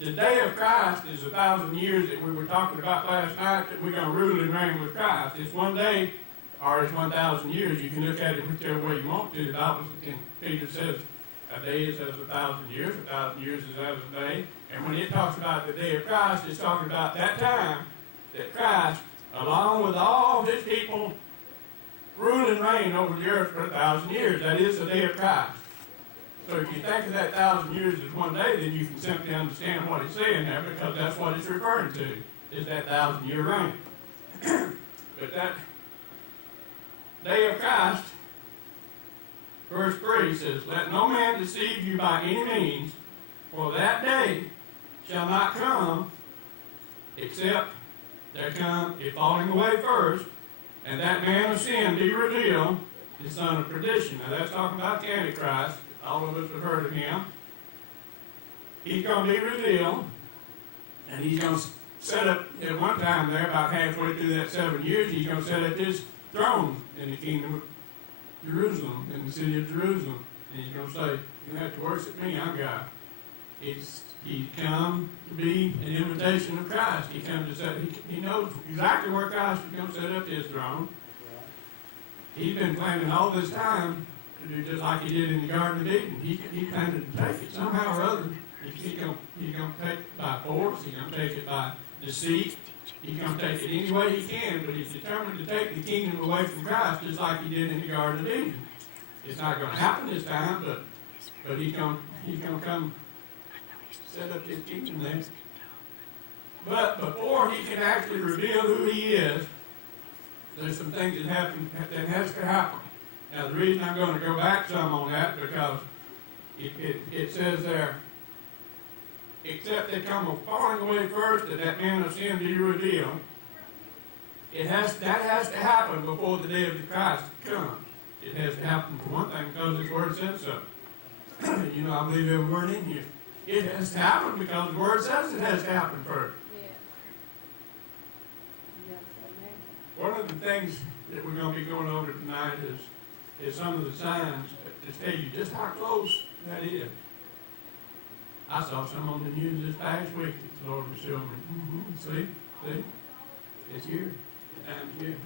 The day of Christ is 1,000 years that we were talking about last night, that we're going to rule and reign with Christ. It's one day, or it's 1,000 years. You can look at it whichever way you want to. The Bible, Peter says, a day is as 1,000 years. 1,000 years is as a day. And when it talks about the day of Christ, it's talking about that time that Christ, along with all his people, rule and reign over the earth for 1,000 years. That is the day of Christ. So if you think of that 1,000 years as one day, then you can simply understand what he's saying there, because that's what it's referring to, is that 1,000-year reign. But that day of Christ, verse 3 says, "Let no man deceive you by any means, for that day shall not come, except there come a falling away first, and that man of sin be revealed, the son of perdition." Now that's talking about the Antichrist. All of us have heard of him. He's going to be revealed, and he's going to set up, at one time there, about halfway through that 7 years, he's going to set up his throne in the kingdom of Jerusalem, in the city of Jerusalem. And he's going to say, "You don't have to worship me, I'm God." He's come to be an imitation of Christ. He come to say, he knows exactly where Christ is going to set up his throne. He's been planning all this time to do just like he did in the Garden of Eden. He planned to take it somehow or other. He's going to take it by force. He's going to take it by deceit. He's going to take it any way he can, but he's determined to take the kingdom away from Christ just like he did in the Garden of Eden. It's not going to happen this time, but he's going to come set up his kingdom there. But before he can actually reveal who he is, there's some things that has to happen. Now, the reason I'm going to go back some on that, because it says there, "Except they come a falling away first, that man of sin be revealed." That has to happen before the day of the Christ comes. It has to happen for one thing, because His Word says so. I believe every word in here. It has to happen because the Word says it has to happen first. One of the things that we're going to be going over tonight is some of the signs to tell you just how close that is. I saw some on the news this past week that the Lord was showing me. See? It's here. The time's here.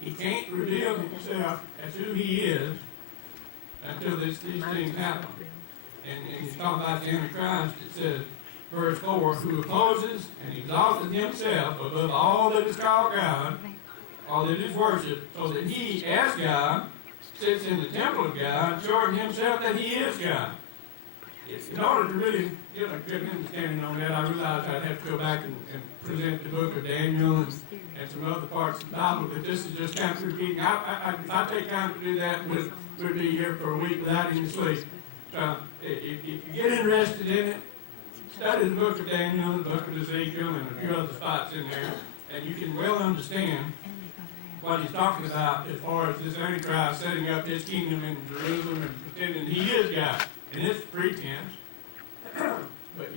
He can't reveal himself as who he is until these things happen. And he's talking about the Antichrist. It says, verse 4, "Who opposes and exalteth himself above all that is called God, all that is worshipped, so that he, as God, sits in the temple of God, showing himself that he is God." In order to really get a good understanding on that, I realized I'd have to go back and present the book of Daniel and some other parts of the Bible, but this is just kind of repeating. If I take time to do that, we'd be here for a week without any sleep. So if you get interested in it, study the book of Daniel, the book of Ezekiel, and a few other spots in there, and you can well understand what he's talking about as far as this Antichrist setting up his kingdom in Jerusalem and pretending he is God. And it's pretense. But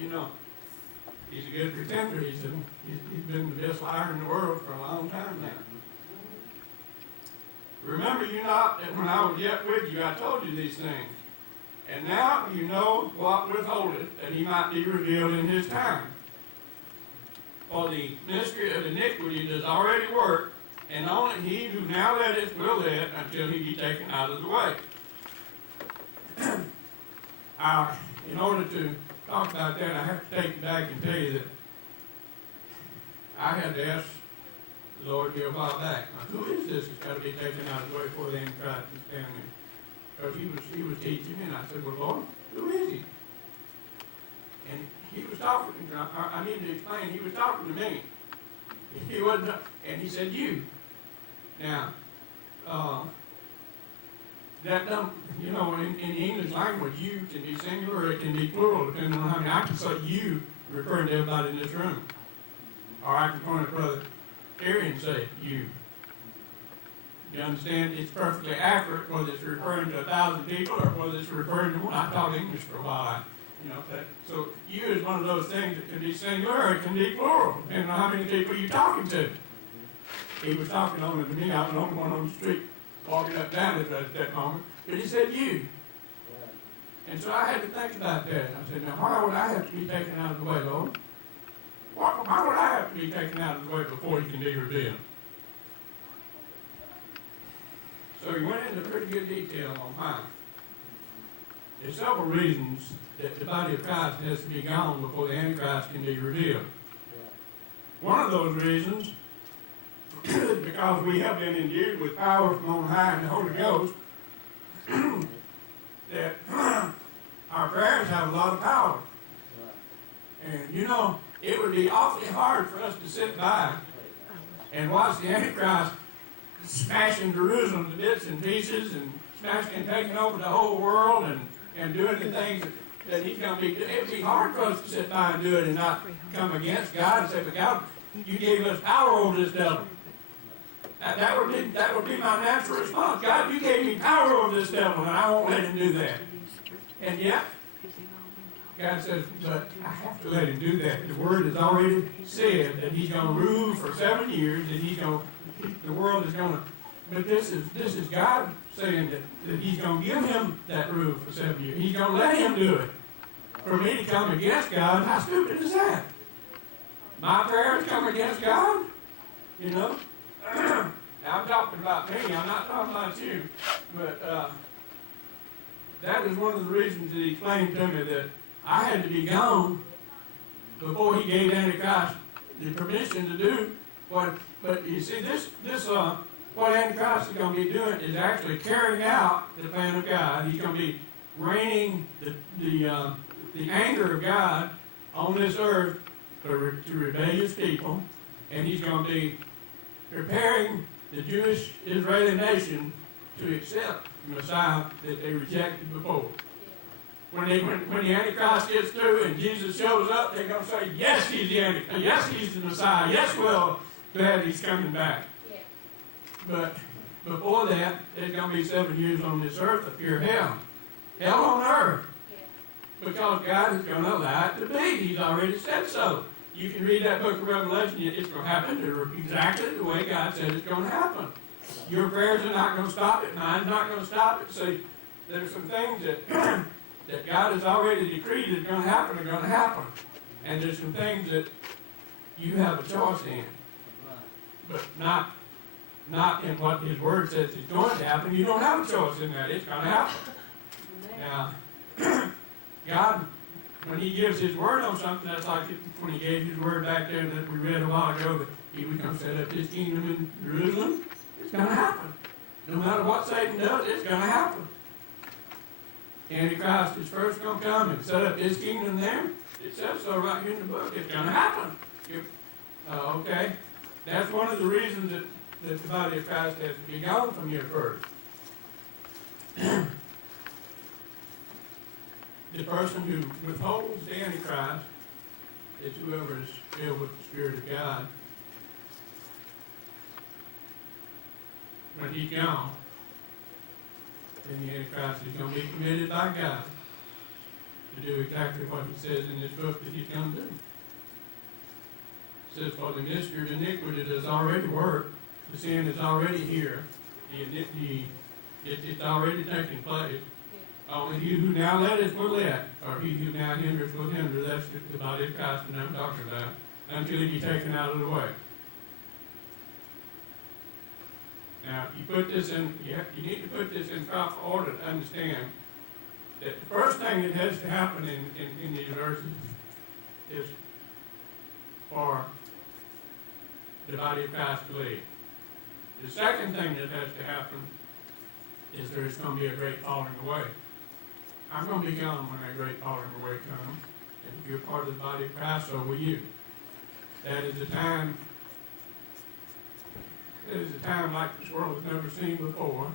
he's a good pretender. He's been the best liar in the world for a long time now. Remember that when I was yet with you, I told you these things. And now you know what withholdeth, that he might be revealed in his time. For the mystery of iniquity does already work, and only he who now letteth will let until he be taken out of the way. In order to talk about that, I have to take you back and tell you that I had to ask the Lord here a while back, "Now, who is this that's got to be taken out of the way before the Antichrist is standing?" Because he was teaching me, and I said, "Well, Lord, who is he?" And he was talking to me. I need to explain. He was talking to me. He wasn't, and he said, "You." Now, that don't, in the English language, "you" can be singular or it can be plural, depending on how many. I can say "you" referring to everybody in this room. Or I can point at Brother Terry and say "you." You understand? It's perfectly accurate whether it's referring to 1,000 people or whether it's referring to one. I taught English for a while. So "you" is one of those things that can be singular or it can be plural, depending on how many people you're talking to. He was talking only to me. I was the only one on the street walking up down it at that moment. But he said you. And so I had to think about that. I said, now why would I have to be taken out of the way, Lord? Why would I have to be taken out of the way before he can be revealed? So he went into pretty good detail on why. There's several reasons that the body of Christ has to be gone before the Antichrist can be revealed. One of those reasons is because we have been endued with power from on high in the Holy Ghost, that our prayers have a lot of power. And you know, it would be awfully hard for us to sit by and watch the Antichrist smashing Jerusalem to bits and pieces and smashing and taking over the whole world and doing the things that he's going to be doing. It would be hard for us to sit by and do it and not come against God and say, but God, you gave us power over this devil. That would be my natural response. God, you gave me power over this devil, and I won't let him do that. And yet, God says, but I have to let him do that. The Word has already said that he's going to rule for 7 years, and the world is going to. But this is God saying that he's going to give him that rule for 7 years. He's going to let him do it. For me to come against God, how stupid is that? My prayers come against God? You know? Now, I'm talking about me. I'm not talking about you. But that is one of the reasons that he explained to me that I had to be gone before he gave Antichrist the permission to do what. But you see, what Antichrist is going to be doing is actually carrying out the plan of God. He's going to be raining the anger of God on this earth to rebellious people, and he's going to be preparing the Jewish Israeli nation to accept the Messiah that they rejected before. When the Antichrist gets through and Jesus shows up, they're going to say, yes, he's the Antichrist. Yes, he's the Messiah. Yes, we're glad he's coming back. Yeah. But before that, there's going to be 7 years on this earth of pure hell. Hell on earth. Yeah. Because God is going to allow it to be. He's already said so. You can read that book of Revelation. It's going to happen exactly the way God said it's going to happen. Your prayers are not going to stop it. Mine's not going to stop it. See, there's some things that that God has already decreed is going to happen are going to happen. And there's some things that you have a choice in. But not in what His Word says is going to happen. You don't have a choice in that. It's going to happen. Now, God, when He gives His Word on something, that's like when He gave His Word back there that we read a while ago, that He was going to set up His kingdom in Jerusalem. It's going to happen. No matter what Satan does, it's going to happen. Antichrist is first going to come and set up his kingdom there. It says so right here in the book. It's going to happen. Okay. That's one of the reasons that the body of Christ has to be gone from here first. The person who withholds the Antichrist is whoever is filled with the Spirit of God. When he's gone, then the Antichrist is going to be committed by God to do exactly what He says in this book that He's going to do. It says, for the mystery of iniquity does already work. The sin is already here. It's already taking place. Only he who now letteth will let, or he who now hinders will hinder. That's the body of Christ that I'm talking about, until He be taken out of the way. Now, you need to put this in proper order to understand that the first thing that has to happen in these verses is for the body of Christ to leave. The second thing that has to happen is there's going to be a great falling away. I'm going to be gone when that great falling away comes. And if you're part of the body of Christ, so will you. That is a time like this world has never seen before.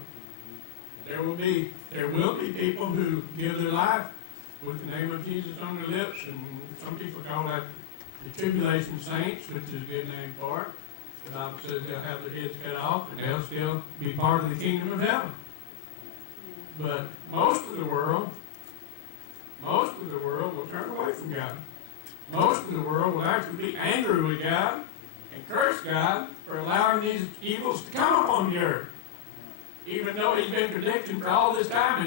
There will be people who give their life with the name of Jesus on their lips, and some people call that the tribulation saints, which is a good name for it. The Bible says they'll have their heads cut off and they'll still be part of the kingdom of heaven. But most of the world will turn away from God. Most of the world will actually be angry with God and curse God for allowing these evils to come upon the earth. even though he's been predicting for all this time,